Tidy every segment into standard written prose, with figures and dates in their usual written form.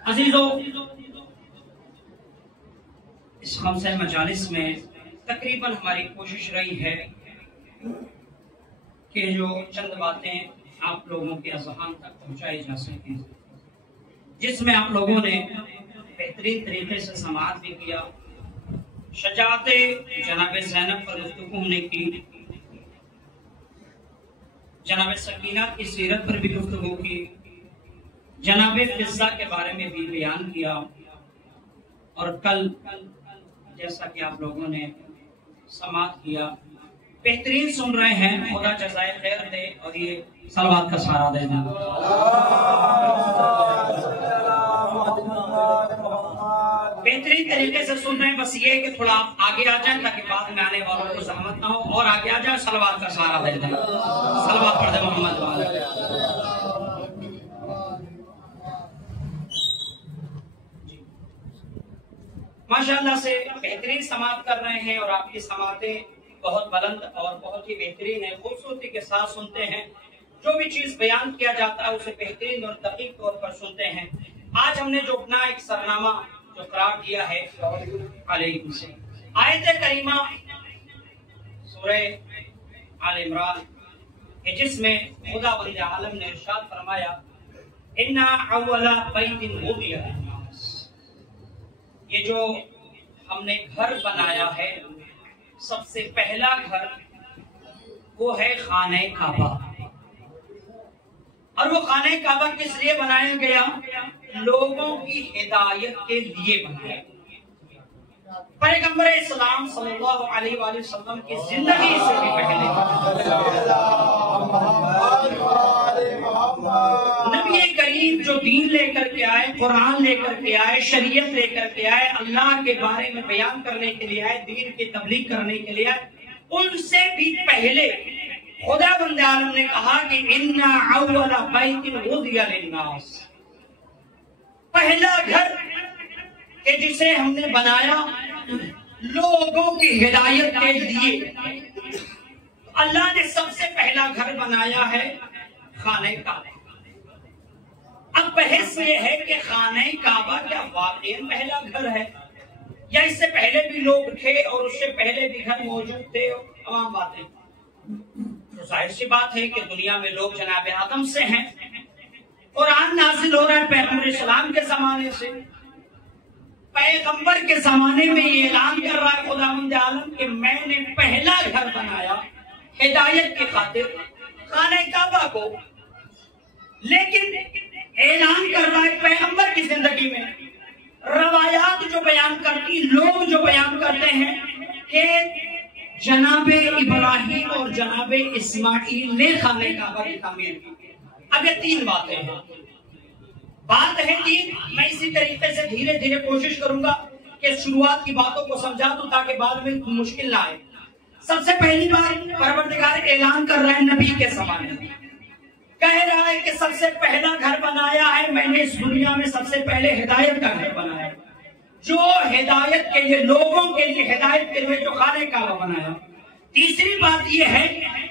अजीजों, इस खमसे मजालिस में तकरीबन हमारी कोशिश रही है कि जो चंद बातें आप लोगों के अज़हान तक पहुंचाई जा सकें, जिसमें आप लोगों ने बेहतरीन तरीके से समाअत भी किया, शजाअते जनाब ज़ैनब पर गुफ्तगू हमने की, जनाब सकीना की सीरत पर भी गुफ्तगू की, जनाब फिज़्ज़ा के बारे में भी बयान किया। और कल जैसा कि आप लोगों ने समाअत किया, बेहतरीन सुन रहे हैं, खुदा जज़ाए खैर दे और ये सलवात का सहारा दे दें। बेहतरीन तरीके से सुन रहे हैं, बस ये कि थोड़ा आप आगे आ जाएं ताकि बाद में आने वालों को ज़हमत ना हो, और आगे आ जाए, सलवात का सहारा दे दें। सलवात पढ़ दे मोहम्मद वाले। माशाअल्लाह से बेहतरीन समाअत कर रहे हैं और आपकी समाअतें बहुत बुलंद और बहुत ही बेहतरीन है, खूबसूरती के साथ सुनते हैं। जो भी चीज बयान किया जाता है उसे बेहतरीन और दकीक तौर पर सुनते हैं। आज हमने जो अपना एक सरनामा जो करार दिया है अलैकुम से आयत करीमा सूरह आल इमरान, जिसमें खुदा बंद आलम ने इरशाद फरमाया, इन्ना अव्वला बैतिन वुदिअ लिन्नास, ये जो हमने घर बनाया है, सबसे पहला घर वो है खाने काबा। और वो खाने काबा किस लिए बनाया गया? लोगों की हिदायत के लिए बनाया गया। पैगंबर इस्लाम सल्लल्लाहु अलैहि वसल्लम की जिंदगी से भी पहले नबी करीम जो दीन लेकर के आए, कुरान लेकर के आए, शरीयत लेकर के आए, अल्लाह के बारे में बयान करने के लिए आए, दीन की तबलीग करने के लिए आए, उनसे भी पहले खुदा बंदे आलम ने कहा कि इन्ना अव्वला बैतिन वुदिअ लिन्नास, पहला घर कि जिसे हमने बनाया लोगों की हिदायत के लिए। अल्लाह ने सबसे पहला घर बनाया है खाने काबा। अब बहस ये है कि खाने काबा क्या वाकई पहला घर है, या इससे पहले भी लोग थे और उससे पहले भी घर मौजूद थे? तमाम बातें तो जाहिर सी बात है कि दुनिया में लोग जनाब आदम से हैं। कुरान नाज़िल हो रहा है पैगंबर इस्लाम के जमाने से, पैगंबर के जमाने में ये ऐलान कर रहा है खुदावंद आलम कि मैंने पहला घर बनाया हिदायत की खातिर खाने काबा को। लेकिन ऐलान कर रहा है पैगंबर की जिंदगी में रवायात जो बयान करती, लोग जो बयान करते हैं कि जनाबे इब्राहिम और जनाबे इस्माइल ने खाने काबा की तामीर की। अब ये तीन बातें हैं, बात है तीन। मैं इसी तरीके से धीरे धीरे कोशिश करूंगा कि शुरुआत की बातों को समझा दूं ताकि बाद में मुश्किल ना आए। सबसे पहली बात, परवरदिगार ऐलान कर रहा है नबी के जमाने में, कह रहा है कि सबसे पहला घर बनाया है मैंने इस दुनिया में, सबसे पहले हिदायत का घर बनाया, जो हिदायत के लिए, लोगों के लिए हिदायत के लिए जो खाने काबा बनाया। तीसरी बात यह है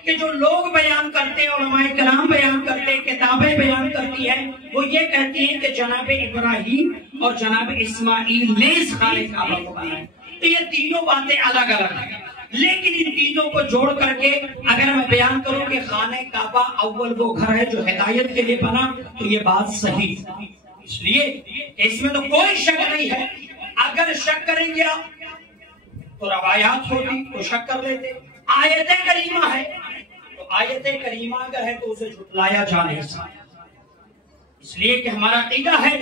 कि जो लोग बयान करते हैं, उलमाए किराम बयान करते हैं, किताबें बयान करती है, वो ये कहती हैं कि जनाब इब्राहिम और जनाब इस्माइल ने इस खाने काबा को बनाया। तो ये तीनों बातें अलग अलग हैं, लेकिन इन तीनों को जोड़ करके अगर मैं बयान करूं कि खाने काबा अव्वल वो घर है जो हिदायत के लिए बना, तो ये बात सही। इसलिए इसमें तो कोई शक नहीं है। अगर शक करेंगे आप तो रवायात होती तो शक कर लेते, आयत करीमा है तो आयत करीमा अगर है तो उसे झुटलाया जा नहीं सकता। इसलिए कि हमारा अकीदा है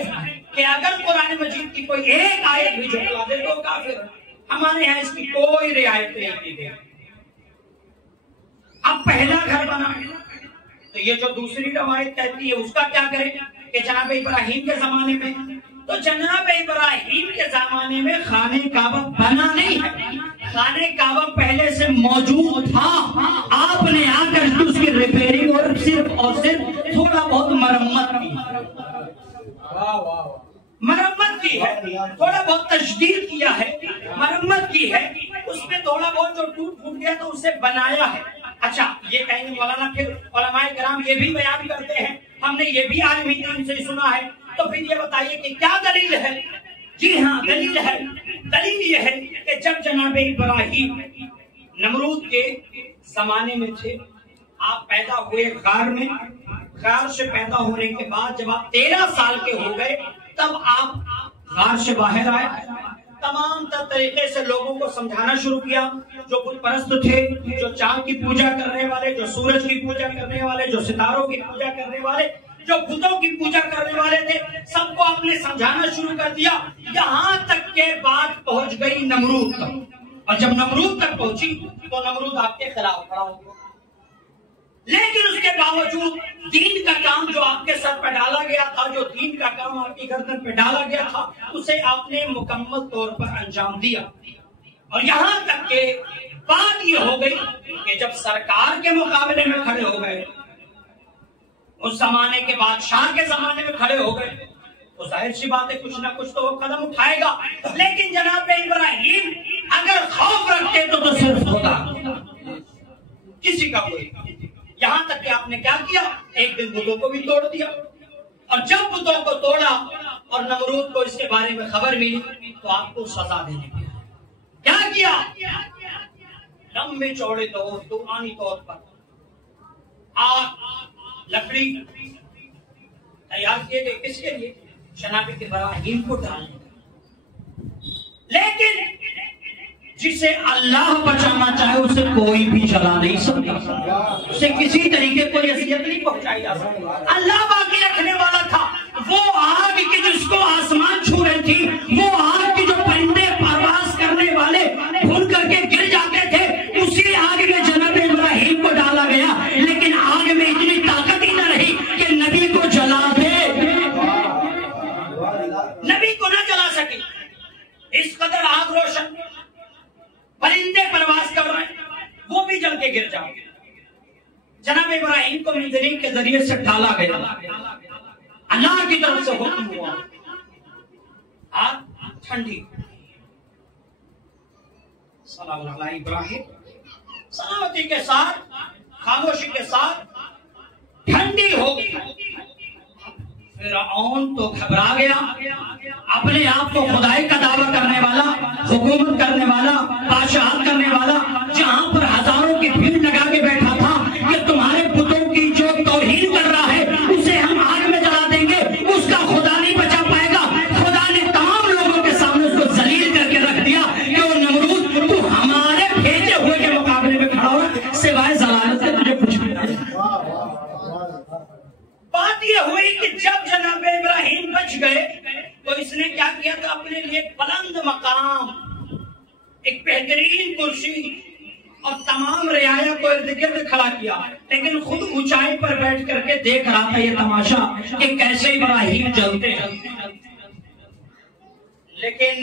कि अगर कुरान मजीद की कोई एक आयत भी झुटला दे तो काफिर। हमारे यहाँ इसकी कोई रियायत नहीं की गई। अब पहला घर बना तो ये जो दूसरी रवायत कहती है उसका क्या करें कि जनाब इब्राहिम के जमाने में, तो जनाब इब्राहिम के जमाने में खाने काबा बना नहीं है, खाने काबा पहले से मौजूद था। आपने आकर उसकी रिपेयरिंग और सिर्फ थोड़ा बहुत मरम्मत की, मरम्मत की है, थोड़ा बहुत तजदीद किया है, मरम्मत की है, उसमें थोड़ा बहुत जो टूट फूट गया तो उसे बनाया है। अच्छा, ये कहेंगे मौलाना फिर उलमाए किराम ये भी बयान करते हैं, हमने ये भी आलमी दीन से सुना है तो फिर ये बताइए कि क्या दलील है? जी हाँ, दलील है। दलील ये है कि जब जनाब इब्राहिम नमरूद के जमाने में थे, आप पैदा हुए गार में, गार से पैदा होने के बाद जब आप 13 साल के हो गए तब आप गार से बाहर आए, तमाम तरीके से लोगों को समझाना शुरू किया। जो बुत परस्त थे, जो चांद की पूजा करने वाले, जो सूरज की पूजा करने वाले, जो सितारों की पूजा करने वाले, जो बुतों की पूजा करने वाले थे, सबको आपने समझाना शुरू कर दिया। यहाँ तक के बात पहुंच गई नमरूद तक, और जब नमरूद तक पहुंची तो नमरूद आपके खिलाफ खड़ा हो गया। लेकिन उसके बावजूद दीन का काम जो आपके सर पर डाला गया था, जो दीन का काम आपकी गर्दन पे डाला गया था, उसे आपने मुकम्मल तौर पर अंजाम दिया। और यहाँ तक के बात ये हो गई कि जब सरकार के मुकाबले में खड़े हो गए, उस जमाने के बादशाह के जमाने में खड़े हो गए, तो जाहिर सी बात है कुछ ना कुछ तो वो कदम उठाएगा। लेकिन जनाब इब्राहिम अगर खौफ रखते तो सिर्फ होता, किसी का कोई। यहां तक कि आपने क्या किया, एक दिन बुतों को भी तोड़ दिया। और जब बुतों को तोड़ा और नमरूद को इसके बारे में खबर मिली तो आपको सजा देने पड़ी। क्या किया? लंबे चौड़े तौर, तूफानी तौर पर आग, लकड़ी तैयार किए गए। किसके लिए? जनाब इब्राहिम को डालने। लेकिन जिसे अल्लाह बचाना चाहे उसे कोई भी जला नहीं सकता, उसे किसी तरीके कोई असियत नहीं पहुंचाई जा सकती। अल्लाह बाकी रखने वाला था। वो आग की जिसको आसमान छू रही थी, वो आग की जो परिंदे परवास करने वाले भून करके गिर जाते थे, उसी आग में जनाब इब्राहिम को डाला गया। लेकिन आग में इतनी ताकत ही न रही कि नबी को जला दे, नबी को न जला सकी। इस कदर आग रोशन, परिंदे परवास कर रहे हैं, वो भी जल के गिर जाओगे। जनाब इब्राहिम को मंजरीक के जरिए से डाला गया, अल्लाह की तरफ से हुक्म हुआ, आग ठंडी। सलाम अलैहि इब्राहिम, सलामती के साथ, खामोशी के साथ ठंडी हो गई। फिरऔन तो घबरा गया, अपने आप को खुदाई का दावा करने वाला, हुकूमत करने वाला, बादशाहत करने वाला, जहां पर हजारों की भीड़ लगा के बैठा था कि तुम्हारे बुतों की जो तौहीन कर रहा है उसे हम आग में जला देंगे, उसका खुदा नहीं बचा पाएगा। खुदा ने तमाम लोगों के सामने उसको जलील करके रख दिया कि वो नमरूद, तू हमारे भेजे हुए के मुकाबले में खड़ा हुआ, सिवाय जलालत से तुझे कुछ भी नहीं। बात यह हुई कि जब जनाब इब्राहिम बच गए तो इसने क्या किया था, अपने लिए एक बुलंद मकाम, एक बेहतरीन कुर्सी और तमाम रियाया को इर्द गिर्द खड़ा किया। लेकिन खुद ऊंचाई पर बैठ करके देख रहा था ये तमाशा कि कैसे इब्राहिम जलते हैं। लेकिन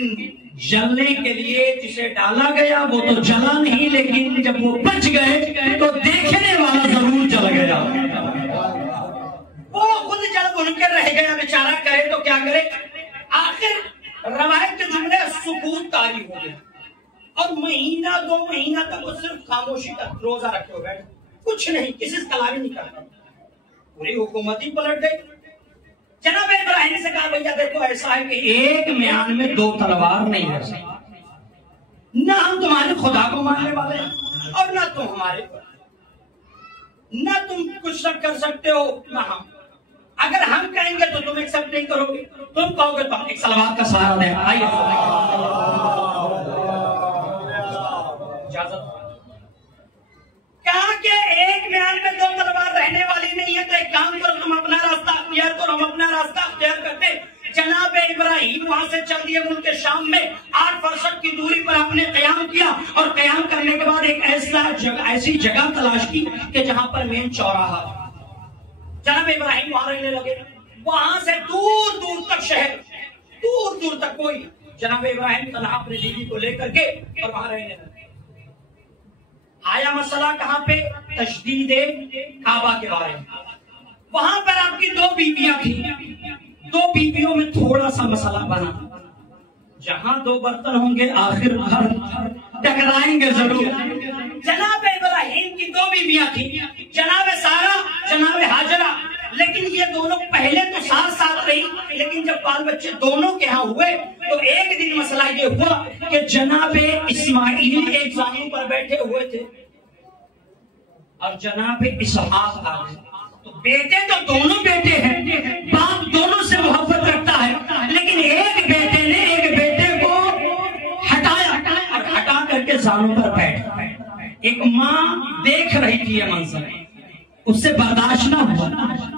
जलने के लिए जिसे डाला गया वो तो जला नहीं, लेकिन जब वो बच गए तो देखने वाला जरूर जल गया। वो खुद जल भुनकर रह गया बेचारा, करे तो क्या करे। आखिर रवायत के जुमले सुकून तारी हो गए और महीना 2 महीना तक वो सिर्फ खामोशी का रोजा रखे हो बैठे, कुछ नहीं, किसी से कलामी नहीं करता। पूरी हुकूमत ही पलट गई। जनाब इब्राहिम से कहा, भैया देखो ऐसा है कि एक म्यान में 2 तलवार नहीं है, ना हम तुम्हारे खुदा को मानने वाले हैं और ना तुम हमारे पर, ना तुम कुछ सब कर सकते हो ना हम। अगर हम कहेंगे तो तुम एक्सेप्ट नहीं करोगे, तुम कहोगे तो हम एक सलवात का सहारा दें। आइए इजाजत। कहा कि एक म्यान में 2 तलवार रहने वाली नहीं है, तो एक काम करो, तुम अपना रास्ता अख्तियार करो, हम अपना रास्ता अख्तियार करते। जनाब इब्राहिम वहां से चल दिए मुल्क शाम में, 8 फरसद की दूरी पर आपने कयाम किया और कयाम करने के बाद एक ऐसी जगह तलाश की कि जहां पर मेन चौराहा। जनाब इब्राहिम वहां रहने लगे। वहां से दूर दूर तक शहर, दूर दूर तक कोई, जनाब इब्राहिम तन्हा अपनी बीवी को लेकर के और वहां रहने लगे। आया मसला कहां पे? तशदीदे काबा के बारे में। वहां पर आपकी 2 बीवियां थी, 2 बीवियों में थोड़ा सा मसला बना। जहां 2 बर्तन होंगे आखिर टकराएंगे जरूर। जनाब इब्राहिम की 2 बीवियां थी, जनाब सारा, जनाब हाजरा। लेकिन ये दोनों पहले तो साथ साथ रही, लेकिन जब बाल बच्चे दोनों के यहाँ हुए तो एक दिन मसला ये हुआ कि जनाबे इस्माइल एक जामुन पर बैठे हुए थे और जनाबे इसहाक आ गए। तो बेटे तो दोनों बेटे हैं, बाप दोनों से मोहब्बत रखता है, लेकिन एक बेटे ने एक बेटे को हटाया और हटा करके जामुन पर बैठ। एक माँ देख रही थी ये मंजर, उससे बर्दाश्त ना हुआ,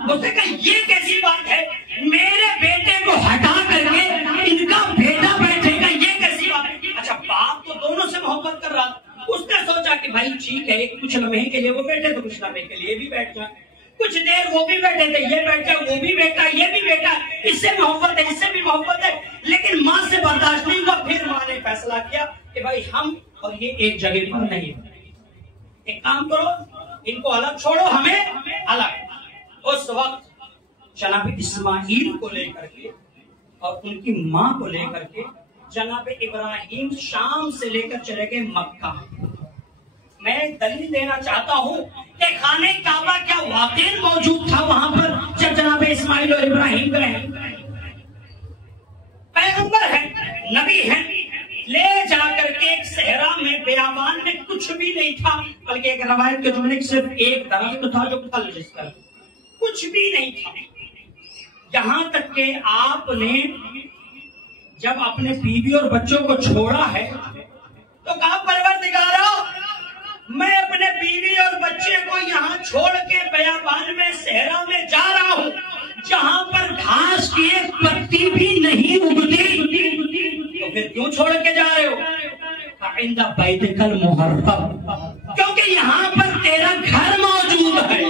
उसने कहा ये कैसी बात है, मेरे बेटे को हटा करके इनका बेटा बैठेगा, ये कैसी बात है। अच्छा, बाप तो दोनों से मोहब्बत कर रहा, उसने सोचा कि भाई ठीक है, कुछ लम्हे के लिए वो बैठे तो कुछ लम्हे के लिए भी बैठ जाए, कुछ देर वो भी बैठे थे, ये बैठा, वो भी बैठा, ये भी बैठा, इससे मोहब्बत है, इससे भी मोहब्बत है, लेकिन माँ से बर्दाश्त नहीं हुआ। फिर माँ ने फैसला किया कि भाई हम और ये एक जगह पर नहीं, एक काम करो, इनको अलग छोड़ो, हमें अलग। उस वक्त जनाब इस्माइल को लेकर के और उनकी माँ को लेकर के जनाब इब्राहिम शाम से लेकर चले गए मक्का। मैं दलील देना चाहता हूँ कि खाने काबा क्या वाकई मौजूद था वहां पर जब जनाब इस्माइल और इब्राहिम गए? पैगंबर है, नबी है, ले जाकर के एक सहरा में बेयाबान में कुछ भी नहीं था, बल्कि एक रवायत के जुमले सिर्फ एक दरख्त था जो फल जिसका कुछ भी नहीं था। यहां तक के आपने जब अपने बीवी और बच्चों को छोड़ा है तो कहा परवरदिगारा, मैं अपने बीवी और बच्चे को यहाँ छोड़ के बेयाबान में सहरा में जा रहा हूँ जहाँ पर घास की एक पत्ती भी नहीं उगती, तो फिर क्यों छोड़ के जा रहे हो? बैतुल मुहर्रम, क्योंकि यहाँ पर तेरा घर मौजूद है।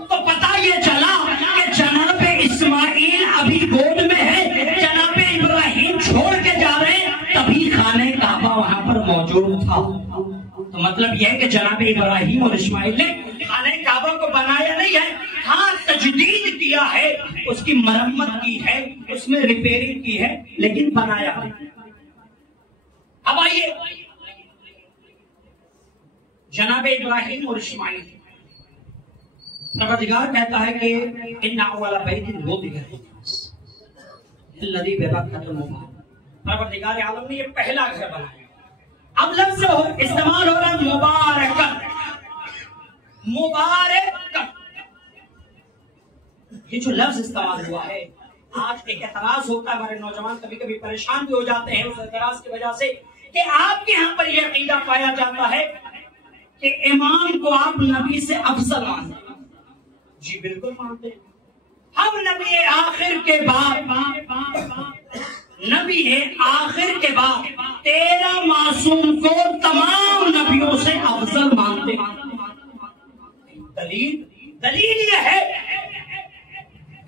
तो पता ये चला कि जनाब इस्माइल अभी गोद में है, जनाब इब्राहिम छोड़ के जा रहे हैं, तभी खाने काबा वहां पर मौजूद था। तो मतलब यह है कि जनाब इब्राहिम और इस्माइल ने खाने काबा को बनाया नहीं है, हाँ तजदीद किया है, उसकी मरम्मत की है, उसमें रिपेयरिंग की है, लेकिन बनाया नहीं। अब आइए जनाब इब्राहिम और इस्माइल, परवरदिगार कहता है कि इन्ना अव्वला बैतिन वुदिअ लिल्लज़ी बिबक्कत मुबारक, परवरदिगार आलम ने ये पहला घर बनाया। अब लफ्ज़ इस्तेमाल हो रहा है मुबारक, मुबारक, ये जो लफ्ज इस्तेमाल हुआ है, आज एक एतराज होता है, हमारे नौजवान कभी कभी परेशान भी हो जाते हैं उस एतराज की वजह से कि आपके यहाँ पर यह अकीदा पाया जाता है कि इमाम को आप नबी से अफजल मानते हैं। जी बिल्कुल मानते हैं, हम नबी आखिर के बाद, नबी आखिर के बाद 13 मासूम को तमाम नबियों से अफजल मानते हैं। दलील यह है,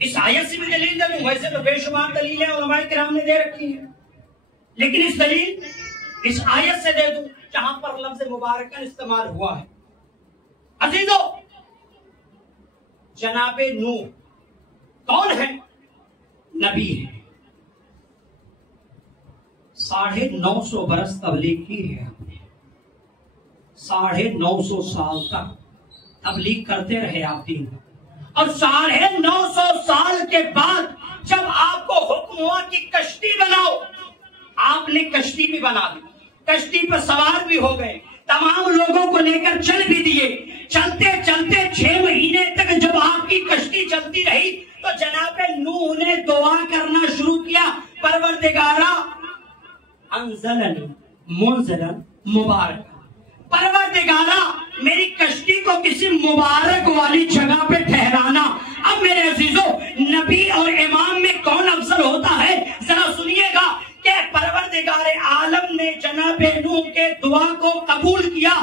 इस आयत से भी दलील दे दूं, वैसे तो बेशुमार दलीलें उलमाए किराम ने दे रखी है, लेकिन इस आयत से दे दूं जहां पर लफ्ज़ मुबारक इस्तेमाल हुआ है। अजीजों, जनाबे नूह कौन है? नबी है, 950 बरस तबलीग की है, 950 साल तक तबलीग करते रहे आप दिन, और 950 साल के बाद जब आपको हुक्म हुआ कि कश्ती बनाओ, आपने कश्ती भी बना दी, कश्ती पर सवार भी हो गए, तमाम लोगों को लेकर चल भी दिए। चलते चलते 6 महीने तक जब आपकी कश्ती चलती रही तो जनाब नूह ने दुआ करना शुरू किया, परवरदिगारा अंज़लनी मुनज़लन मुबारक, परवरदिगारा मेरी कश्ती को किसी मुबारक वाली जगह पे ठहराना। अब मेरे अजीजों, नबी और इमाम में कौन अफजल होता है? जरा सुनिएगा कि परवरदिगार आलम ने जनाबे नूह के दुआ को कबूल किया,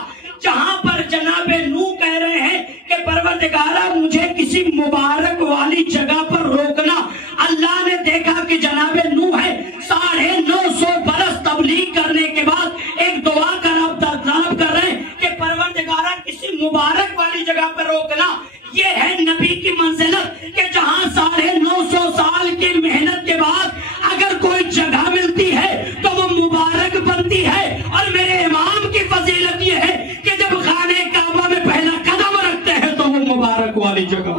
जहां पर जनाबे नूह कह रहे हैं कि परवरदिगारा मुझे किसी मुबारक वाली जगह पर रोकना। अल्लाह ने देखा कि जनाबे नूह है 950 बरस तबलीग करने के बाद एक दुआ का तलब कर रहे हैं कि परवरदिगारा किसी मुबारक वाली जगह पर रोकना। ये है नबी की मंजिलत कि जहां 950 साल की मेहनत के बाद अगर कोई जगह मिलती है तो वो मुबारक बनती है। और मेरे इमाम की फजीलत ये है कि जब खाने काबा में पहला कदम रखते हैं तो वो मुबारक वाली जगह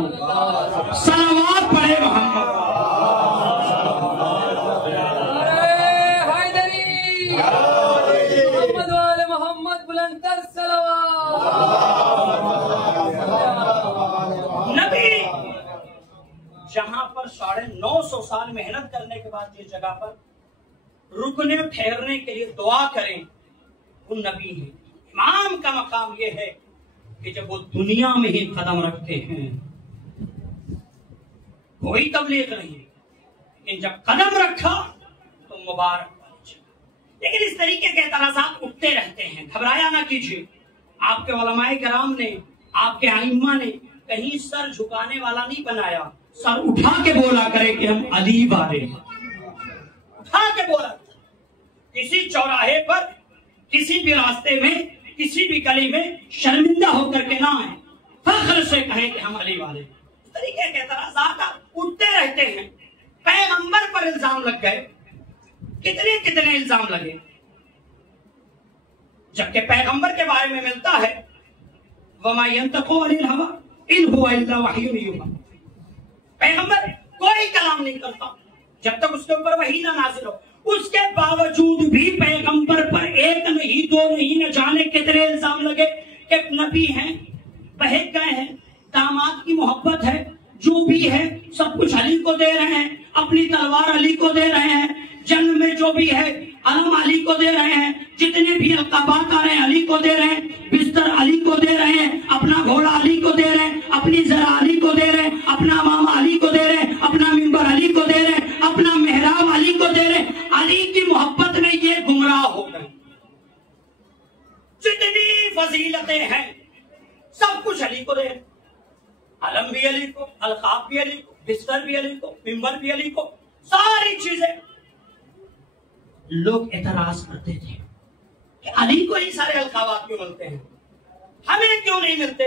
बाद मेहनत करने के बाद जिस जगह पर रुकने ठहरने के लिए दुआ करें, वो नबी है। इमाम का मकाम ये है कि जब वो दुनिया में ही कदम रखते हैं कोई तबलीग नहीं, लेकिन जब कदम रखा तो मुबारक। लेकिन इस तरीके के एतराज़ात उठते रहते हैं, घबराया ना कीजिए। आपके उलमाए कराम ने, आपके आइम्मा ने कहीं सर झुकाने वाला नहीं बनाया, सर उठा के बोला करे कि हम अली वाले, उठा के बोला। किसी चौराहे पर, किसी भी रास्ते में, किसी भी गली में शर्मिंदा होकर के ना आए, फख्र से कहें कि हम अली वाले। इस तरीके के एतराज़ात उठते रहते हैं। पैगंबर पर इल्जाम लग गए, कितने कितने इल्जाम लगे, जबकि पैगंबर के बारे में मिलता है वमा यंतक़ु अनिल हवा इन हुवा इल्ला वह्युन युहा। पैगंबर कोई कलाम नहीं करता जब तक उसके ऊपर वही ना नाज़िल हो। उसके बावजूद भी पैगंबर पर एक नहीं, दो नहीं, न जाने कितने इल्जाम लगे कि नबी हैं, बहक गए हैं, दामाद की मोहब्बत है, जो भी है सब कुछ अली को दे रहे हैं, अपनी तलवार अली को दे रहे हैं, जन्म में जो भी है अलम अली को दे रहे हैं, जितने भी अलकाबात आ रहे हैं अली को दे रहे हैं, बिस्तर अली को दे रहे हैं, अपना घोड़ा अली को दे रहे हैं, अपनी जरा अली को दे रहे हैं, अपना मामा अली को दे रहे हैं, अपना मिंबर अली को दे रहे हैं, अपना मेहराब अली को दे रहे हैं। अली की मोहब्बत में ये गुमराह हो गए। जितनी फजीलतें हैं सब कुछ अली को दे रहे हैं, अलम भी अली को, अलकाब भी अली को, बिस्तर भी अली को, मिंबर भी अली को, सारी चीजें। लोग एतराज करते थे कि अली को ही सारे अलकाबात क्यों मिलते हैं, हमें क्यों नहीं मिलते,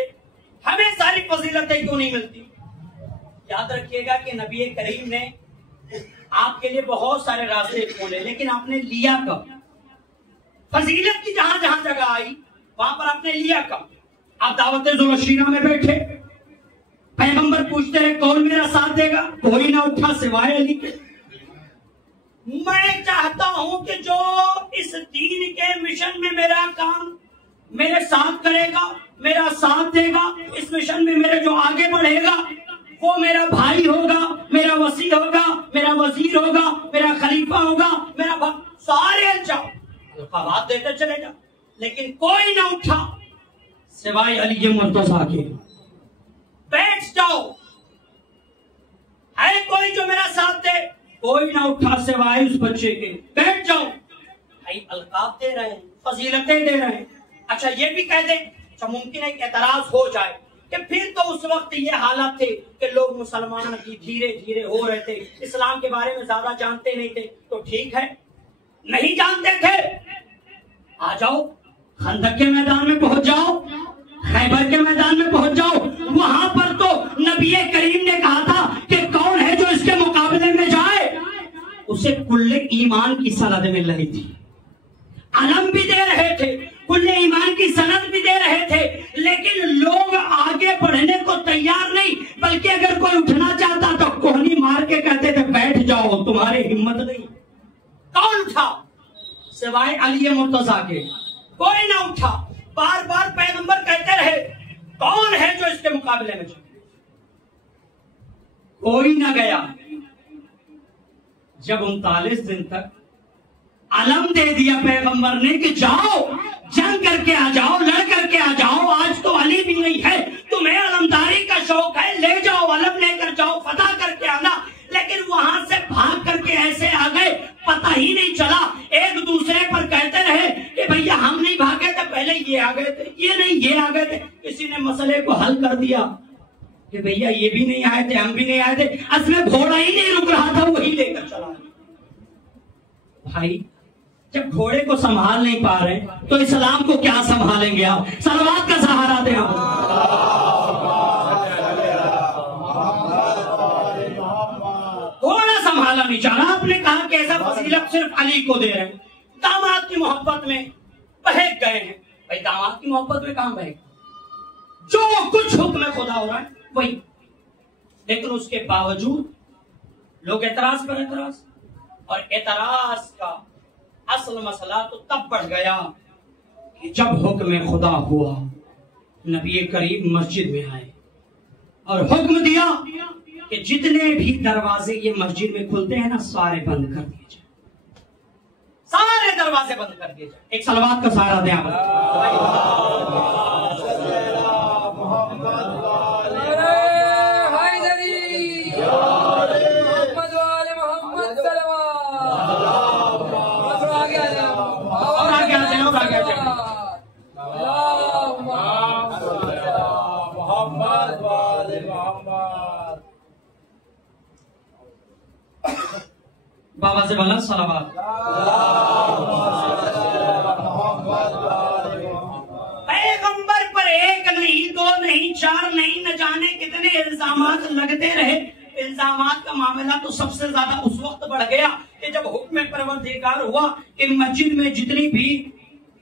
हमें सारी फजीलतें क्यों नहीं मिलती। याद रखिएगा कि नबी करीम ने आपके लिए बहुत सारे रास्ते खोले, लेकिन आपने लिया कब? फजीलत की जहां जहां जगह आई वहां पर आपने लिया कब? आप दावत ज़ुलशीरा में बैठे, पैगंबर पूछते रहे कौन मेरा साथ देगा, कोई ना उठा सिवाय अली के। मैं चाहता हूं कि जो इस दीन के मिशन में मेरा काम मेरे साथ करेगा, मेरा साथ देगा, इस मिशन में मेरे जो आगे बढ़ेगा वो मेरा भाई होगा, मेरा वसी होगा, मेरा वजीर होगा, मेरा खलीफा होगा, मेरा सारे जाओ अलकाबात देते चले जाओ, लेकिन कोई ना उठा सिवाय अली मुर्तज़ा के। बैठ जाओ, है कोई जो मेरा साथ दे, कोई ना उठा सिवाय उस बच्चे के। बैठ जाओ, भाई अलकाब दे रहे हैं, फजीलतें दे रहे हैं। अच्छा ये भी कह दे, अच्छा मुमकिन है कि एतराज हो जाए कि फिर तो उस वक्त ये हालत थे कि लोग मुसलमान भी धीरे धीरे हो रहे थे, इस्लाम के बारे में ज्यादा जानते नहीं थे, तो ठीक है, नहीं जानते थे, आ जाओ खंदक के मैदान में पहुंच जाओ, खैबर के मैदान में पहुंच जाओ। वहां पर तो नबी करीम ने कहा था कि कौन है जो इसके मुकाबले में जाए, उसे कुल्ले ईमान की सनद मिल रही थी, अलम भी दे रहे थे, कुल्ले ईमान की सनद भी दे रहे थे, लेकिन लोग आगे बढ़ने को तैयार नहीं, बल्कि अगर कोई उठना चाहता तो कोहनी मार के कहते थे बैठ जाओ, तुम्हारी हिम्मत नहीं। कौन उठा सिवाय अली मुर्तज़ा के? कोई ना उठा। बार बार पैगंबर कहते रहे कौन है जो इसके मुकाबले में जाए, कोई ना गया। जब 39 दिन तक अलम दे दिया पैगंबर ने कि जाओ जंग करके आ जाओ, लड़ करके आ जाओ, आज तो अली भी नहीं है, तुम्हें अलमदारी का शौक है, ले जाओ अलम लेकर जाओ, फतह करके आना। लेकिन वहां से भाग करके ऐसे आ गए पता ही नहीं चला, एक दूसरे पर कहते रहे कि भैया हम नहीं भागे थे, पहले ये आ गए थे, ये नहीं ये आ गए थे। किसी ने मसले को हल कर दिया कि भैया ये भी नहीं आए थे, हम भी नहीं आए थे, असल में घोड़ा ही नहीं रुक रहा था, वही लेकर चला। भाई जब घोड़े को संभाल नहीं पा रहे तो इस्लाम को क्या संभालेंगे आप? सलवात का सहारा दें आप। घोड़ा संभाला नहीं जा रहा, आपने कहा कि ऐसा फजीलत सिर्फ अली को दे रहे हैं, दामाद की मोहब्बत में बहक गए हैं। भाई दामाद की मोहब्बत में कहां बहक, जो कुछ हुक्म खुदा हो रहा है वही, लेकिन उसके बावजूद लोग एतराज पर एतराज, और एतराज का असल मसला तो तब बढ़ गया कि जब हुक्म खुदा हुआ, नबी करीम मस्जिद में आए और हुक्म दिया कि जितने भी दरवाजे ये मस्जिद में खुलते हैं ना, सारे बंद कर दिए जाए, सारे दरवाजे बंद कर दिए जाए। एक सलवात का सहारा दें आप। बाबा से बोला सलावत। पैगंबर पर एक नहीं, दो नहीं, चार नहीं, न जाने कितने इल्जामात लगते रहे। इल्जामात का मामला तो सबसे ज्यादा उस वक्त बढ़ गया कि जब हुक्म परवरदिगार हुआ कि मस्जिद में जितनी भी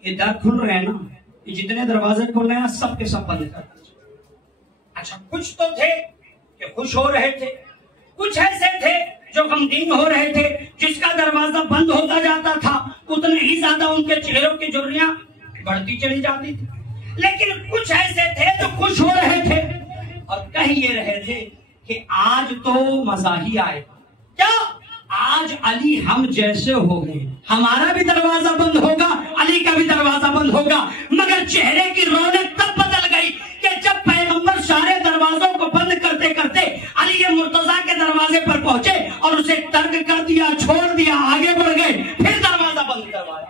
ये दर खुल रहे हैं ना, ये जितने दरवाजे खुल रहे हैं सब के सब बंद कर दीजिए। अच्छा, कुछ तो थे कि खुश हो रहे थे, कुछ ऐसे थे जो गमगीन हो रहे थे। जिसका दरवाजा बंद होता जाता था उतने ही ज्यादा उनके चेहरों की झुर्रियां बढ़ती चली जाती थी। लेकिन कुछ ऐसे थे जो खुश हो रहे थे और कह ये रहे थे कि आज तो मजा ही आएगा। क्या आज अली हम जैसे हो गए, हमारा भी दरवाजा बंद होगा, अली का भी दरवाजा बंद होगा। मगर चेहरे की रौनक तब बदल गई कि जब पैगंबर सारे दरवाजों को बंद करते करते अली मुर्तजा के दरवाजे पर पहुंचे और उसे तर्क कर दिया, छोड़ दिया, आगे बढ़ गए, फिर दरवाजा बंद करवाया।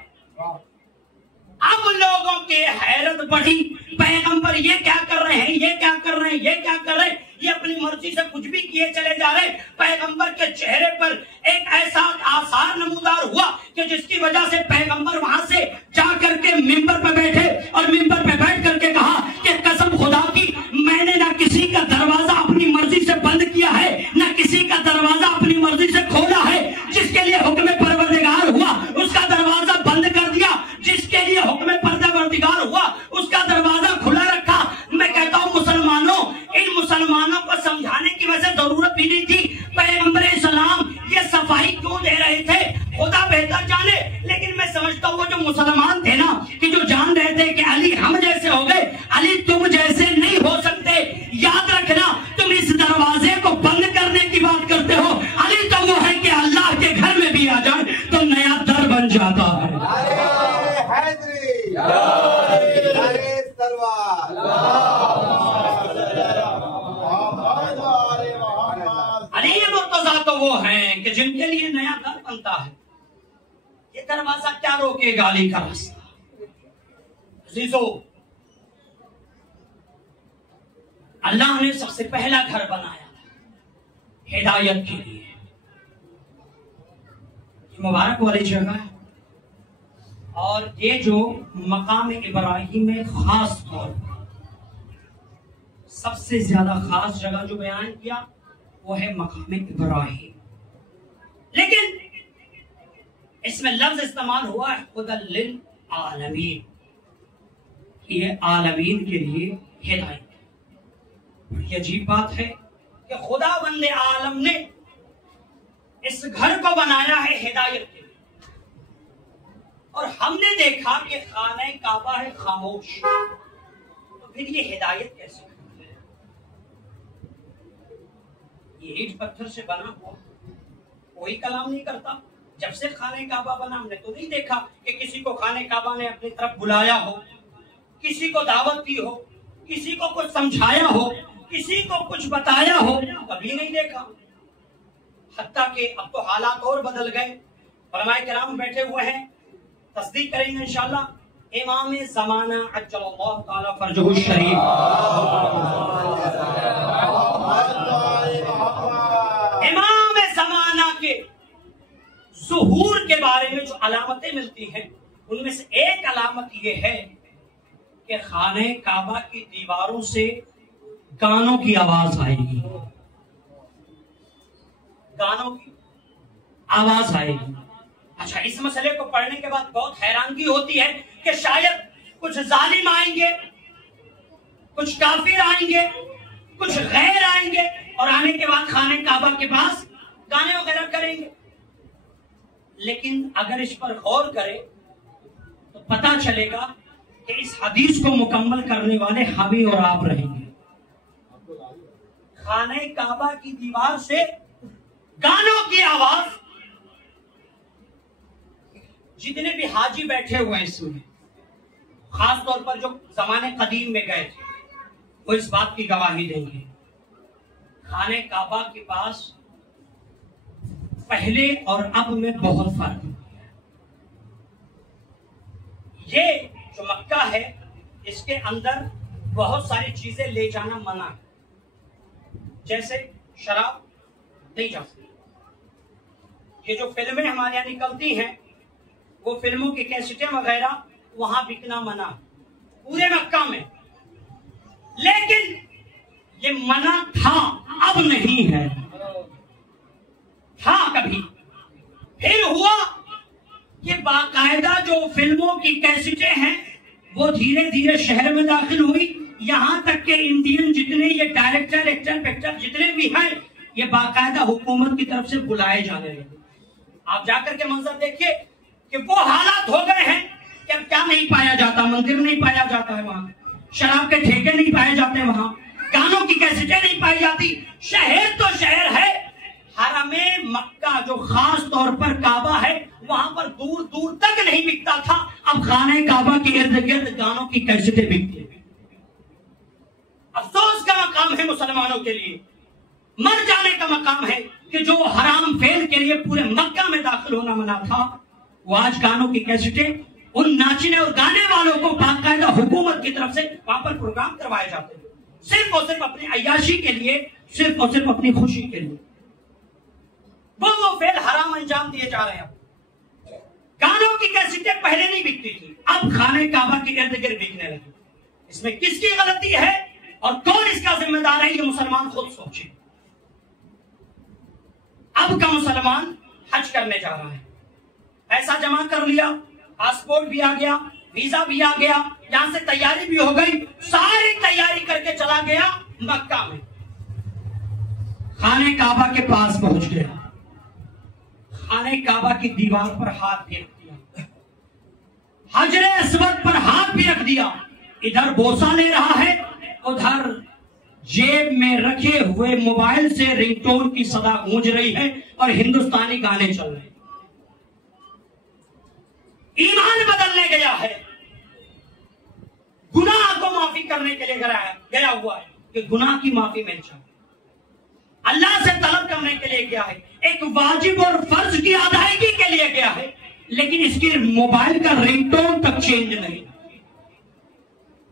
अब लोगों की हैरत बढ़ी, पैगंबर ये क्या कर रहे हैं, ये क्या कर रहे हैं, ये क्या कर रहे हैं, ये अपनी मर्जी से कुछ भी किए चले जा रहे। पैगंबर के चेहरे पर एक ऐसा आसार नमूदार हुआ कि जिसकी वजह से पैगंबर वहां से जाकर के मिंबर पर बैठे और मिंबर पे बैठ करके कहा कि कसम खुदा की, मैंने ना किसी का दरवाजा अपनी मर्जी से बंद किया है, ना किसी का दरवाजा अपनी मर्जी से खोला है। जिसके लिए हुक्म परवरदिगार हुआ उसका दरवाजा बंद कर दिया, जिसके लिए हुक्म परवरदिगार हुआ उसका दरवाजा खुला रखा। मैं कहता हूँ मुसलमानों, इन मुसलमानों को समझाने की वजह जरूरत भी नहीं थी। पैगंबर सलाम ये सफाई क्यों दे रहे थे खुदा बेहतर जाने। लेकिन मैं समझता हूँ वो जो मुसलमान थे ना, कि जो जान रहे थे कि अली हम जैसे हो गए, अली तुम जैसे नहीं हो सकते। याद रखना, तुम इस दरवाजे को बंद करने की बात करते हो, अली तो वो है कि अल्लाह के घर में भी आ जाए तो नया दर बन जाता है। अली मुर्तजा तो वो हैं कि जिनके लिए नया घर बनता है। ये दरवाजा क्या रोकेगा अली का रास्ता। अजीजों, अल्लाह ने सबसे पहला घर बनाया हिदायत के लिए। मुबारक वाली जगह है और ये जो मकाम इब्राहिम में खास तौर पर सबसे ज्यादा खास जगह जो बयान किया वो है मकाम इब्राहिम। लेकिन इसमें लफ्ज इस्तेमाल हुआ है हुदल लिल आलमीन, ये आलमीन के लिए हिदायत। ये अजीब बात है कि खुदा बंदे आलम ने इस घर को बनाया है हिदायत के लिए, और हमने देखा कि खाने काबा है खामोश, तो फिर ये हिदायत कैसे? ये ईंट पत्थर से बना हुआ कोई कलाम नहीं करता। जब से खाने काबा बना हमने तो नहीं देखा कि किसी को खाने काबा ने अपनी तरफ बुलाया हो, किसी को दावत दी हो, किसी को कुछ समझाया हो, किसी को कुछ बताया हो, कभी नहीं देखा। हत्ता कि अब तो हालात और बदल गए। फरमाए किराम बैठे हुए हैं, तस्दीक करेंगे इंशाअल्लाह। इमाम ज़माना अज्जलल्लाहु ताला फरजहु शरीफ, इमाम ज़माना के ज़ुहूर के बारे में जो अलामतें मिलती हैं उनमें से एक अलामत ये है कि खाने काबा की दीवारों से गानों की आवाज आएगी, गानों की आवाज आएगी। अच्छा, इस मसले को पढ़ने के बाद बहुत हैरानगी होती है कि शायद कुछ जालिम आएंगे, कुछ काफिर आएंगे, कुछ गैर आएंगे और आने के बाद खाने काबा के पास गाने वगैरह करेंगे। लेकिन अगर इस पर गौर करें तो पता चलेगा कि इस हदीस को मुकम्मल करने वाले हमी और आप रहेंगे। खाने काबा की दीवार से गानों की आवाज, जितने भी हाजी बैठे हुए हैं इसमें, खास तौर पर जो जमाने कदीम में गए थे, वो इस बात की गवाही देंगे। खाने काबा के पास पहले और अब में बहुत फर्क है। ये जो मक्का है, इसके अंदर बहुत सारी चीजें ले जाना मना है, जैसे शराब नहीं जा सकती। ये जो फिल्में हमारे यहाँ निकलती हैं, वो फिल्मों की कैसेटें वगैरह वहां बिकना मना पूरे मक्का में। लेकिन ये मना था, अब नहीं है। था कभी, फिर हुआ कि बाकायदा जो फिल्मों की कैसेटें हैं वो धीरे धीरे शहर में दाखिल हुई। यहां तक के इंडियन जितने ये डायरेक्टर, एक्टर, पेक्टर जितने भी हैं, ये बाकायदा हुकूमत की तरफ से बुलाए जाने लगे। आप जाकर के मंजर देखिए कि वो हालात हो गए हैं कि अब क्या नहीं पाया जाता, मंदिर नहीं पाया जाता है वहां, शराब के ठेके नहीं पाए जाते वहां, गानों की कैसेटें नहीं पाई जाती। शहर तो शहर है, हरमे मक्का जो खास तौर पर काबा है, वहां पर दूर दूर तक नहीं बिकता था। अब खाने काबा के इर्द गिर्द गानों की कैसेटें बिकती है। अफसोस का मकाम है मुसलमानों के लिए, मर जाने का मकाम है कि जो हराम फेल के लिए पूरे मक्का में दाखिल होना मना था, वो आज गानों की कैसेटें उन नाचने और गाने वालों को बाकायदा हुकूमत की तरफ से वहां पर प्रोग्राम करवाए जाते हैं, सिर्फ और सिर्फ अपनी अय्याशी के लिए, सिर्फ और सिर्फ अपनी खुशी के लिए। वो फेल हराम अंजाम दिए जा रहे हैं। गानों की कैसेटें पहले नहीं बिकती थी, अब खाने काबा के इर्द गिर्द बिकने लगी। इसमें किसकी गलती है और कौन इसका जिम्मेदार है, ये मुसलमान खुद सोचे। अब का मुसलमान हज करने जा रहा है, पैसा जमा कर लिया, पासपोर्ट भी आ गया, वीजा भी आ गया, यहां से तैयारी भी हो गई, सारी तैयारी करके चला गया मक्का में। खाने काबा के पास पहुंच गया, खाने काबा की दीवार पर हाथ भी रख दिया, हजरे अस्वद पर हाथ भी रख दिया। इधर बोसा ले रहा है, उधर जेब में रखे हुए मोबाइल से रिंगटोन की सदा गूंज रही है और हिंदुस्तानी गाने चल रहे हैं। ईमान बदलने गया है, गुनाह को माफी करने के लिए गया हुआ है कि गुनाह की माफी मिल जाए, अल्लाह से तलब करने के लिए गया है, एक वाजिब और फर्ज की अदायगी के लिए गया है। लेकिन इसके मोबाइल का रिंगटोन तक चेंज नहीं,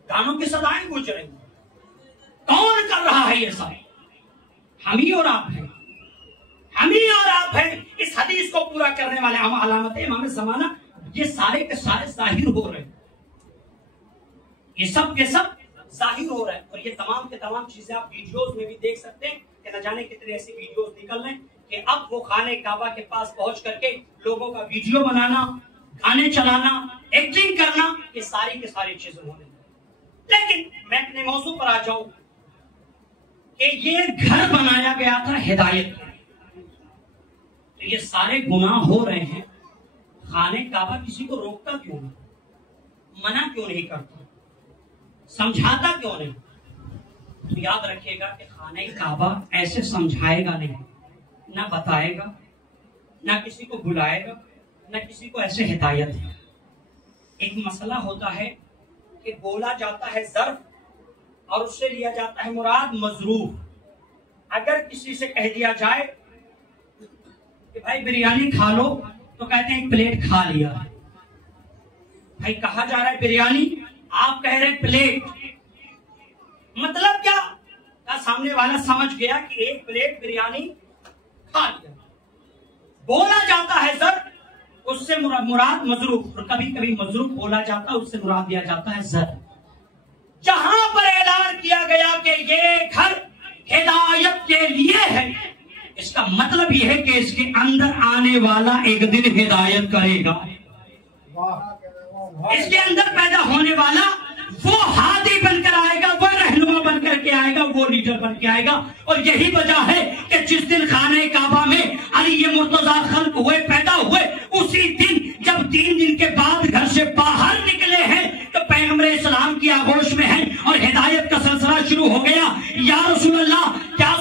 गानों की सदाएं गूंज रही। कौन कर रहा है ये सब? हम ही और आप हैं, हम ही और आप हैं। इस हदीस को पूरा करने वाले हम अलामतें इमाम ज़माना, ये सारे के सारे जाहिर हो रहे हैं, ये सब के सब जाहिर हो रहे हैं। और ये तमाम के तमाम चीजें आप वीडियोस में भी देख सकते हैं कि न जाने कितने ऐसी वीडियोस निकल रहे हैं कि अब वो खाने काबा के पास पहुंच करके लोगों का वीडियो बनाना, गाने चलाना, एक्टिंग करना, ये सारी की सारी चीजें होने। लेकिन मैं अपने मौजू पर आ जाऊं कि ये घर बनाया गया था हिदायत का, तो ये सारे गुनाह हो रहे हैं, खाने काबा किसी को रोकता क्यों नहीं, मना क्यों नहीं करता, समझाता क्यों नहीं? तो याद रखिएगा कि खाने काबा ऐसे समझाएगा नहीं, ना बताएगा, ना किसी को बुलाएगा, ना किसी को ऐसे हिदायत है। एक मसला होता है कि बोला जाता है ज़र्फ और उससे लिया जाता है मुराद मजरूफ। अगर किसी से कह दिया जाए कि भाई बिरयानी खा लो, तो कहते हैं एक प्लेट खा लिया। भाई कहा जा रहा है बिरयानी, आप कह रहे हैं प्लेट, मतलब क्या? सामने वाला समझ गया कि एक प्लेट बिरयानी खा लिया। बोला जाता है ज़र्फ, उससे मुराद मजरूफ, और कभी कभी मजरूफ बोला जाता है, उससे मुराद दिया जाता है ज़र्फ। जहां पर ऐलान किया गया कि ये घर हिदायत के लिए है, इसका मतलब यह है कि इसके अंदर आने वाला एक दिन हिदायत करेगा। इसके अंदर पैदा होने वाला वो हादी बनकर आएगा, वो रहनुमा बनकर के आएगा, वो लीडर बन के आएगा। और यही वजह है कि जिस दिन खाने काबा में अली ये मुर्तजा खल्क हुए, पैदा हुए, उसी दिन जब 3 दिन के बाद घर से बाहर निकले हैं तो पैगंबर इस्लाम की आगोश में है और हिदायत का सिलसिला शुरू हो गया। या रसूल अल्लाह, क्या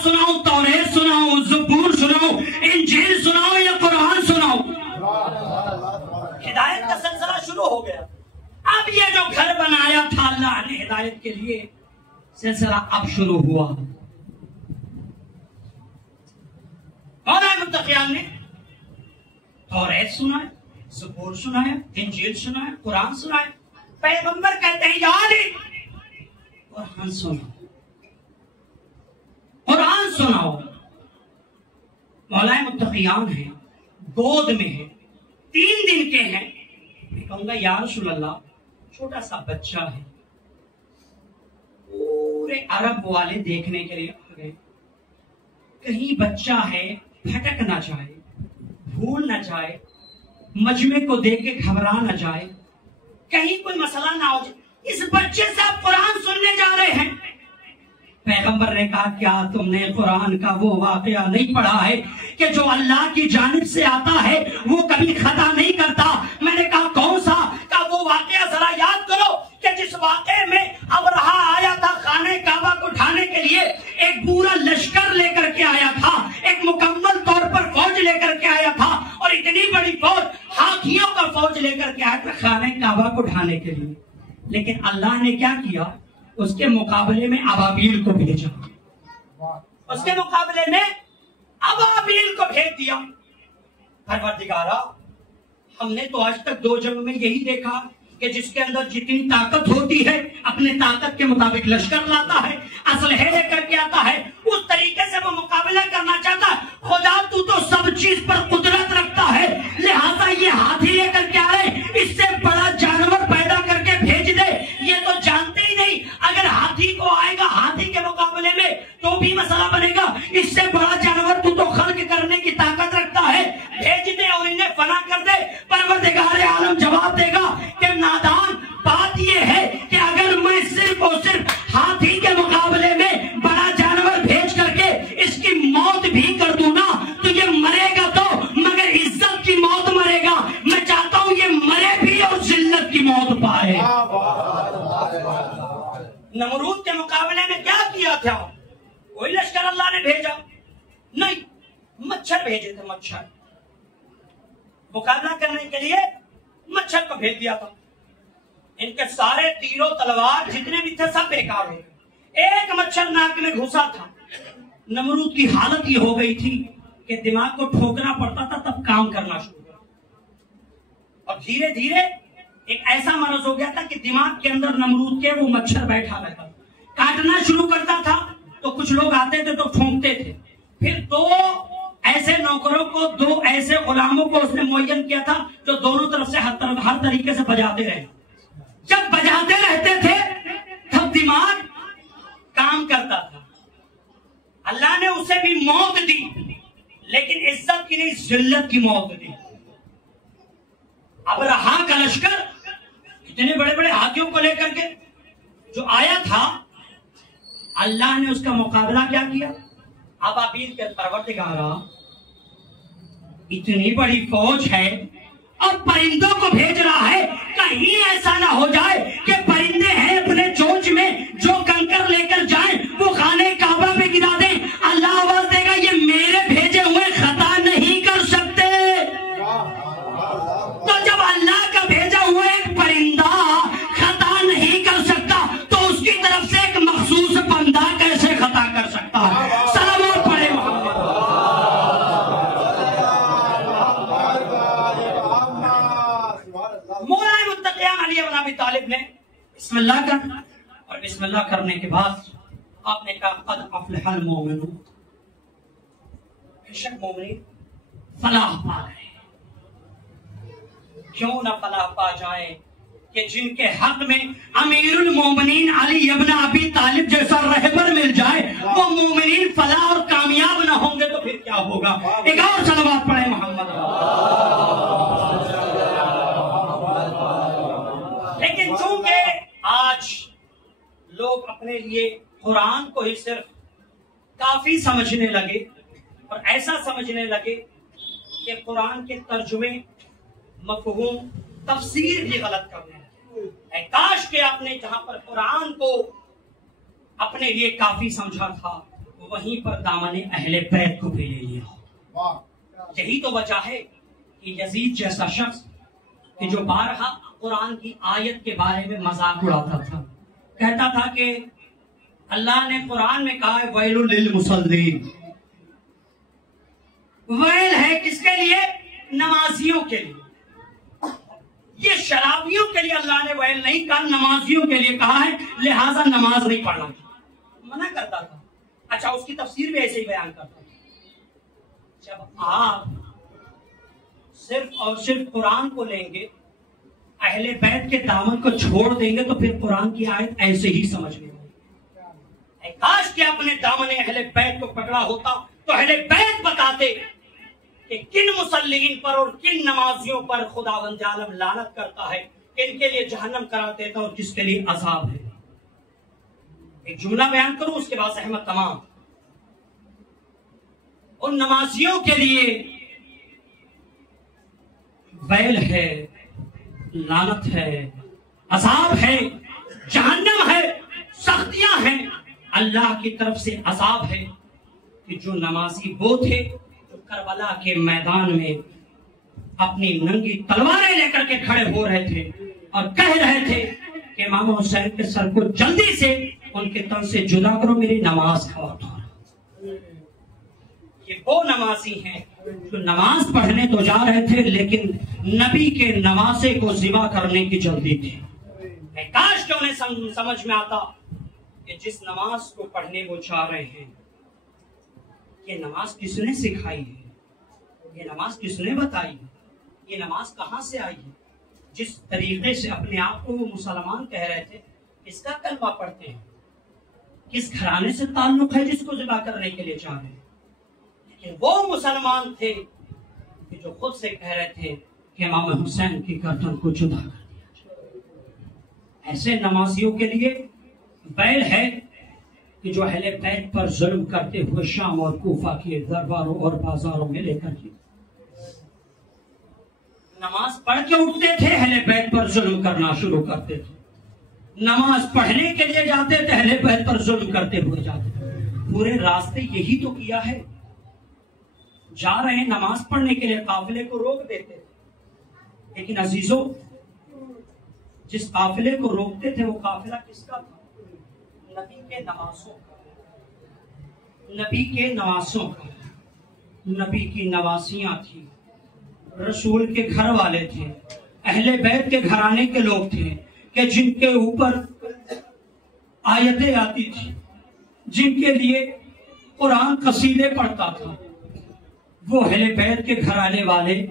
बनाया था अल्लाह ने हिदायत के लिए, सिलसिला अब शुरू हुआ। मौला मुत्तकियान ने तौरात सुनाए, ज़बूर सुनाया, इंजील सुनाया, कुरान सुनाया। पैगंबर कहते हैं याद है कुरान सुनाओ, कुरान सुनाओ। मौला मुत्तकियान है, गोद में है, 3 दिन के हैं। मैं कहूंगा या रसूल अल्लाह, छोटा सा बच्चा है, पूरे अरब वाले देखने के लिए आ गए, कहीं बच्चा है भटक ना जाए, भूल ना जाए, मजमे को देख के घबरा ना जाए, कहीं कोई मसला ना हो जाए। इस बच्चे से आप कुरान सुनने जा रहे हैं। पैगंबर ने कहा क्या तुमने कुरान का वो वाकया नहीं पढ़ा है कि जो अल्लाह की जानिब से आता है वो कभी खता नहीं करता? मैंने कहा कौन सा? का वो वाकया जरा याद करो कि जिस वाकये में अबरहा आया था खाने काबा को ढाने के लिए, एक पूरा लश्कर लेकर के आया था, एक मुकम्मल तौर पर फौज लेकर के आया था, और इतनी बड़ी फौज, हाथियों का फौज लेकर के आया था खाने काबा को ढाने के लिए। लेकिन अल्लाह ने क्या किया? उसके मुकाबले में अबाबील को भेजा, उसके मुकाबले में अबाबील को भेज दिया। परवरदिगारा, हमने तो आज तक 2 जंग में यही देखा कि जिसके अंदर जितनी ताकत होती है अपने ताकत के मुताबिक लश्कर लाता है, असलहे लेकर के आता है, उस तरीके से वो मुकाबला करना चाहता है। खुदा तू तो सब चीज पर कुदरत रखता है, लिहाजा ये हाथी लेकर के आ रहे, इससे बड़ा जानवर पैदा करके भेज दे, ये तो जानते ही नहीं। अगर हाथी को आएगा हाथी के मुकाबले में तो भी मसला बनेगा, इससे बड़ा जानवर तू तो खल्क करने की ताकत रखता है, भेज दे और इन्हें फना कर दे। परवरदिगार आलम जवाब देगा कि नादान, बात यह है कि अगर मैं सिर्फ और सिर्फ हाथी के मुकाबले में बड़ा जानवर भेज करके इसकी मौत भी कर दूं ना, तो ये मरेगा तो मगर इज्जत की मौत मरेगा। मैं चाहता हूं ये मरे भी और जिल्लत की मौत पाए। नमरूद के मुकाबले में क्या किया था? कोई लश्कर अल्लाह ने भेजा नहीं, मच्छर भेजे थे, मच्छर मुकाबला करने के लिए मच्छर को भेज दिया था। इनके सारे तीरों तलवार जितने भी थे सब बेकार हो गए। एक मच्छर नाक में घुसा था। नमरूद की हालत ये हो गई थी कि दिमाग को ठोकना पड़ता था तब काम करना शुरू किया, और धीरे धीरे एक ऐसा मरज हो गया था कि दिमाग के अंदर नमरूद के वो मच्छर बैठा रहता, काटना शुरू करता था तो कुछ लोग आते थे तो ठोंकते थे। फिर 2 ऐसे नौकरों को, 2 ऐसे गुलामों को उसने मुअय्यन किया था जो दोनों तरफ से हर तरीके से बजाते रहे। जब बजाते रहते थे तब दिमाग काम करता था। अल्लाह ने उसे भी मौत दी, लेकिन इज्जत की नहीं, जिल्लत की मौत दी। अब रहा का लश्कर इतने बड़े बड़े हाथियों को लेकर के जो आया था, अल्लाह ने उसका मुकाबला क्या किया? अबाबील के परवरदिगारा, इतनी बड़ी फौज है और परिंदों को भेज रहा है, कहीं ऐसा ना हो जाए कि परिंदे हैं अपने चोंच में जो कंकर लेकर जाएं वो खाने काबा पे गिरा दें। अल्लाह आवाज देगा ये मेरे भेजे हुए खता नहीं कर सकते। तो जब अल्लाह का भेजा हुआ एक परिंदा खता नहीं कर सकता तो उसकी तरफ से एक मखसूस बंदा कैसे खता कर सकता है? सलावत पढ़े मौला मुत्तकियान अली इब्न अबी तालिब ने बिस्मिल्लाह करना, और बिस्मिल्लाह करने के बाद आपने कहा क़द अफ़लहल मोमिनून, बेशक मोमिन फलाह पा गए। क्यों ना फलाह पा जाए कि जिनके हक में अमीरुल मोमिनीन अली इब्न अबी तालिब जैसा रहबर मिल जाए, वो मोमिनीन फलाह और कामयाब ना होंगे तो फिर क्या होगा? एक और सलवात पढ़े मोहम्मद। लेकिन चूंकि आज लोग अपने लिए कुरान को ही सिर्फ काफी समझने लगे और ऐसा समझने लगे कि कुरान के तर्जुमे, मफ़हूम, तफसीर भी गलत करने लगे। काश के आपने जहां पर कुरान को अपने लिए काफी समझा था वहीं पर दामने अहले बैत को भी ले लिया। यही तो वजह है कि यजीद जैसा शख्स कि जो बारहा कुरान की आयत के बारे में मजाक उड़ाता था। कहता था कि अल्लाह ने कुरान में कहा है वैलुल लिल मुसल्लीन, वैल है किसके लिए? नमाजियों के लिए। ये शराबियों के लिए अल्लाह ने वैल नहीं कहा, नमाजियों के लिए कहा है, लिहाजा नमाज नहीं पढ़ना मना करता था। अच्छा, उसकी तफसीर भी ऐसे ही बयान करता था। जब आप सिर्फ और सिर्फ कुरान को लेंगे, अहले बैत के दामन को छोड़ देंगे, तो फिर कुरान की आयत ऐसे ही समझ में आएगी। काश कि अपने दामन अहले बैत को पकड़ा होता तो अहले बैत बताते कि किन मुसल्लीन पर और किन नमाजियों पर खुदावंद आलम लानत करता है, किनके लिए जहन्नम करार देता और किसके लिए अजाब है। एक जुमला बयान करूं, उसके बाद सहमत तमाम। उन नमाजियों के लिए वैल है, लानत है, अजाब है, जहन्नम है, सख्तियां हैं। अल्लाह की तरफ से अजाब है कि जो नमाजी वो थे जो करबला के मैदान में अपनी नंगी तलवारें लेकर के खड़े हो रहे थे और कह रहे थे कि इमाम हुसैन के सर को जल्दी से उनके तन से जुदा करो, मेरी नमाज खवा दो। ये वो नमाजी हैं जो नमाज पढ़ने तो जा रहे थे, लेकिन नबी के नवासे को जिबा करने की जल्दी थी। काश कि उन्हें समझ में आता कि जिस नमाज को पढ़ने वो चाह रहे हैं, ये नमाज किसने सिखाई है, ये नमाज किसने बताई है, ये नमाज कहां से आई है। जिस तरीके से अपने आप को वो मुसलमान कह रहे थे, किसका कलमा पढ़ते हैं, किस घराने से ताल्लुक है जिसको जिबा करने के लिए चाह रहे हैं। लेकिन वो मुसलमान थे कि जो खुद से कह रहे थे कि इमाम हुसैन की गर्दन को जुदा कर दिया। ऐसे नमाजियों के लिए बैल है कि जो अहले बैत पर जुल्म करते हुए शाम और कूफा के दरबारों और बाजारों में लेकर के नमाज पढ़ के उठते थे, अहले बैत पर जुल्म करना शुरू करते थे। नमाज पढ़ने के लिए जाते थे, अहले बैत पर जुल्म करते हुए जाते थे। पूरे रास्ते यही तो किया है। जा रहे हैं नमाज पढ़ने के लिए, काफिले को रोक देते थे। लेकिन अजीजों, जिस काफिले को रोकते थे वो काफिला किसका था? नबी के नवासों का, नबी के नवासों का। नबी की नवासियां थी, रसूल के घर वाले थे, अहले बैत के घराने के लोग थे कि जिनके ऊपर आयतें आती थी, जिनके लिए कुरान कसीदे पढ़ता था। वो अहले बैत के घराने वाले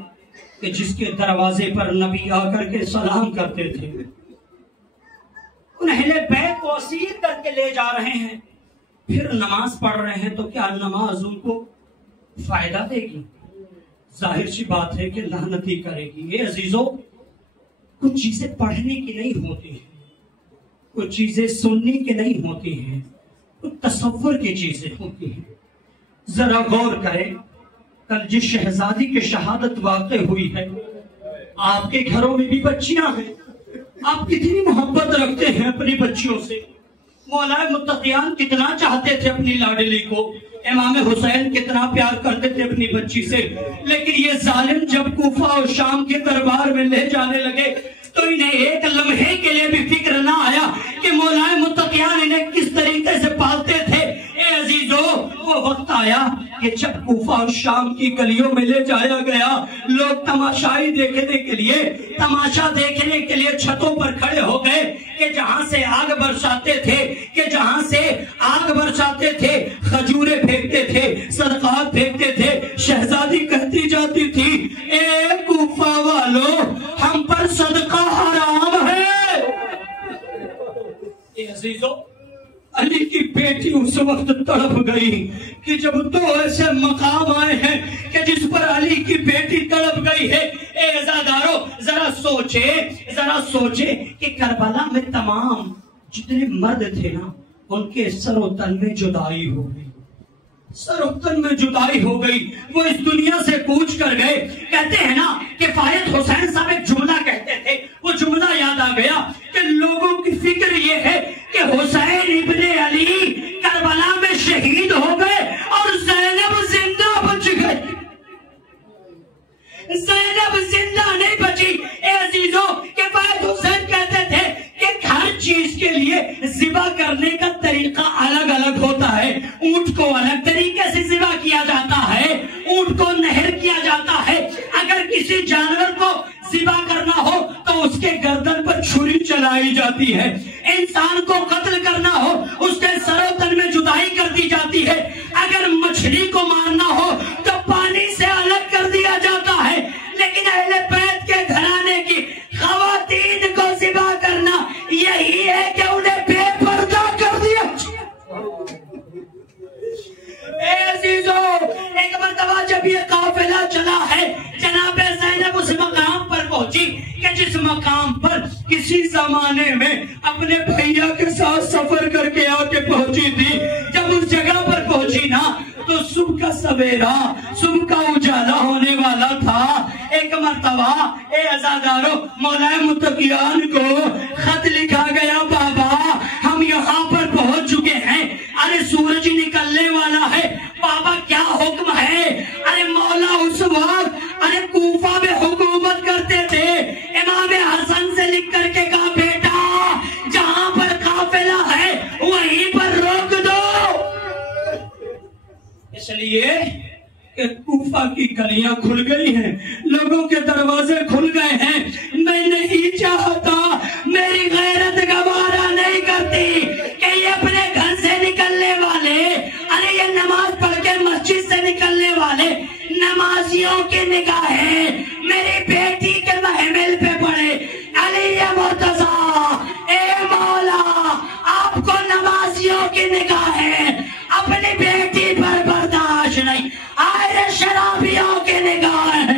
कि जिसके दरवाजे पर नबी आकर के सलाम करते थे, उन अहले बैत को असीर करके ले जा रहे हैं, फिर नमाज पढ़ रहे हैं। तो क्या नमाज उनको फायदा देगी? जाहिर सी बात है कि लानती करेगी। ये अजीजों, कुछ चीजें पढ़ने की नहीं होती हैं, कुछ चीजें सुनने की नहीं होती हैं, कुछ तसव्वुर की चीजें होती हैं। जरा गौर करें, कल जिस शहजादी की शहादत वाक़ हुई है, आपके घरों में भी बच्चियां हैं, आप कितनी मोहब्बत रखते हैं अपनी बच्चियों से। मौलाए मुत्तकियान कितना चाहते थे अपनी लाडली को, इमाम हुसैन कितना प्यार करते थे अपनी बच्ची से। लेकिन ये जालिम जब कूफा और शाम के दरबार में ले जाने लगे तो इन्हें एक लम्हे के लिए भी फिक्र ना आया कि मौलाए मुत्तकियान इन्हें किस तरीके से पालते थे। ए अजीजों, वो वक्त आया कि जब कूफा और शाम की गलियों में ले जाया गया, लोग तमाशाई देखने के लिए, तमाशा देखने के लिए छतों पर खड़े हो गए कि जहां से आग बरसाते थे, कि जहां से आग बरसाते थे, खजूरे फेंकते थे, सदकात फेंकते थे। शहजादी कहती जाती थी, ए कूफा वालों, हम पर सदका हराम है। ए अजीजों, अली की बेटी उस वक्त तड़प गई कि जब दो ऐसे मकाम आए हैं कि जिस पर अली की बेटी तड़प गई है। ए अज़ादारों, जरा सोचे कि करबला में तमाम जितने मर्द थे ना, उनके सरोतन में जुदाई हो गई, सरोतन में जुदाई हो गई। वो इस दुनिया से कूच कर गए। कहते हैं ना कि फायद हुसैन साहब एक जुमला कहते थे, वो जुमला याद आ गया कि लोगों की फिक्र ये है कि हुसैन इब्ने अली करबला में शहीद हो गए और ज़ैनब जिंदा बच गई। ज़ैनब जिंदा नहीं बची। ए अजीजों, के फायद इसके लिए ज़िबा करने का तरीका अलग अलग होता है। ऊंट को अलग तरीके से ज़िबा किया जाता है, ऊंट को नहर किया जाता है। अगर किसी जानवर को ज़िबा करना हो तो उसके गर्दन पर छुरी चलाई जाती है। इंसान को कत्ल करना हो उसके सरोतन में जुदाई कर दी जाती है। अगर मछली को मारना हो तो पानी से अलग कर दिया जाता है। लेकिन अहले बैत के घराने की खवातीन को ज़िबा करना यही है कि उन्हें बेपर्दा कर दिया। एक मरतबा जब ये काफिला चला है, जनाबे ज़ैनब उस मकाम पर पहुंची कि जिस मकाम पर किसी जमाने में अपने भैया के साथ सफर करके आके पहुंची थी। जब उस जगह पर पहुंची ना तो सुबह का सवेरा, सुबह का उजाला होने वाला था। एक मरतबा ए अज़ादारो मौलाए मुत्तकियान को खत लिखा गया, बाबा हम यहाँ पर पहुंच चुके हैं, अरे सूरज निकलने वाला है, बाबा क्या हुक्म है। अरे मौला उस वक्त अरे कूफा में हुकूमत करते थे। इमाम हसन से लिख करके कहा, बेटा जहाँ पर काफिला है वहीं पर रोक दो, इसलिए कि कूफा की गलियां खुल गई हैं, लोगों के दरवाजे खुल गए हैं। मैं नहीं चाहता, मेरी गैरत गवारा नहीं करती कि ये अपने घर से निकलने वाले, अरे ये नमाज पढ़ के मस्जिद से निकलने वाले नमाजियों की निगाहें मेरी बेटी के महमिल पे पड़े। अली या मुर्तजा, ए मौला आपको नमाजियों की निगाहें अपनी बेटी पर बर्दाश्त नहीं, आए शराबियों की निगाहें।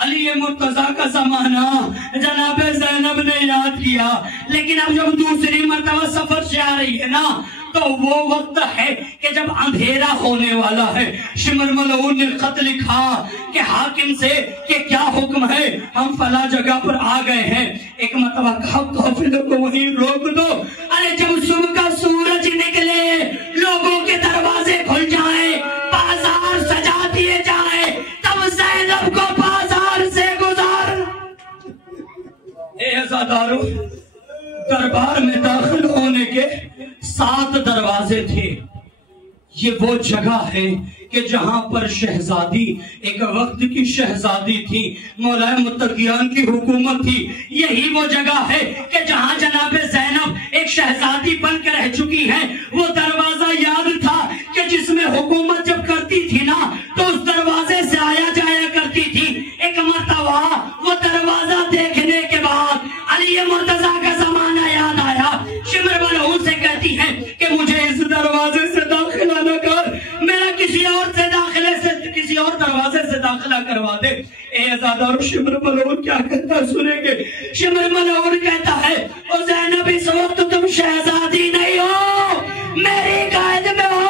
अली मुर्तजा का जमाना जनाबे ज़ैनब ने याद किया। लेकिन अब जब दूसरी मरतबा सफर से आ रही है ना तो वो वक्त है कि जब अंधेरा होने वाला है। शिमर मलऊन ने खत लिखा कि हाकिम से कि क्या हुक्म है, हम फला जगह पर आ गए हैं। एक मरतबा कहा काफिले को वहीं रोक दो। अरे जब सुबह का सूरज निकले, लोगों के दरवाजे खुल जाए, बाजार सजा दिए जाए, तब ज़ैनब को बाजार से गुजारना। दरबार में दाखिल होने के 7 दरवाजे थे। ये वो जगह है कि जहां पर शहजादी एक वक्त की शहजादी थी, मौलाए मुत्तकियान की हुकूमत थी। यही वो जगह है कि जहां जनाबे ज़ैनब एक शहजादी बनकर रह चुकी है। वो दरवाजा याद था कि जिसमें हुकूमत जब करती थी ना तो उस दरवाजे से आया जाया करती थी। एक मरतबा वो दरवाजा देखने के बाद अली मुर्तजा का जमाना याद आया। शिमर मलऊन से कहती है कि मुझे इस दरवाजे से दाखिला न कर, मेरा किसी और दरवाजे से दाखिला करवा दे। ए शिमर मलऊन क्या कहता सुनेंगे। शिमर मलऊन कहता है, ओ ज़ैनब इस वक्त तुम शहजादी नहीं हो, मेरी कैद में हो।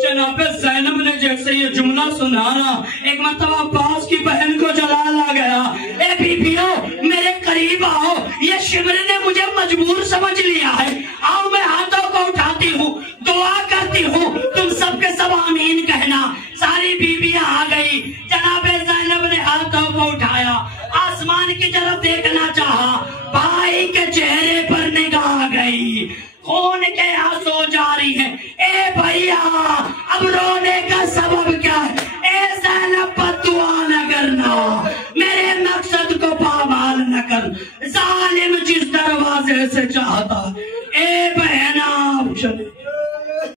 जनाब ज़ैनब ने जैसे ये जुमला सुनाना, एक मरतबा अब्बास की बहन को जलाल आ गया। ए बीबियों मेरे करीब आओ, ये शिमर ने मुझे मजबूर समझ लिया है। आओ मैं हाथों को उठाती हूँ, दुआ करती हूँ, तुम सबके सब आमीन कहना। सारी बीबियां आ गई। जनाबे ज़ैनब ने हाथों को उठाया, आसमान की तरफ देखना चाहा, भाई के चेहरे पर निगाह गई, खून के आंसू जारी है। ए भैया अब रोने का सबब क्या है? ए ज़ैनब बद्दुआ न करना, मकसद को पामाल न कर। जालिम जिस दरवाजे से चाहता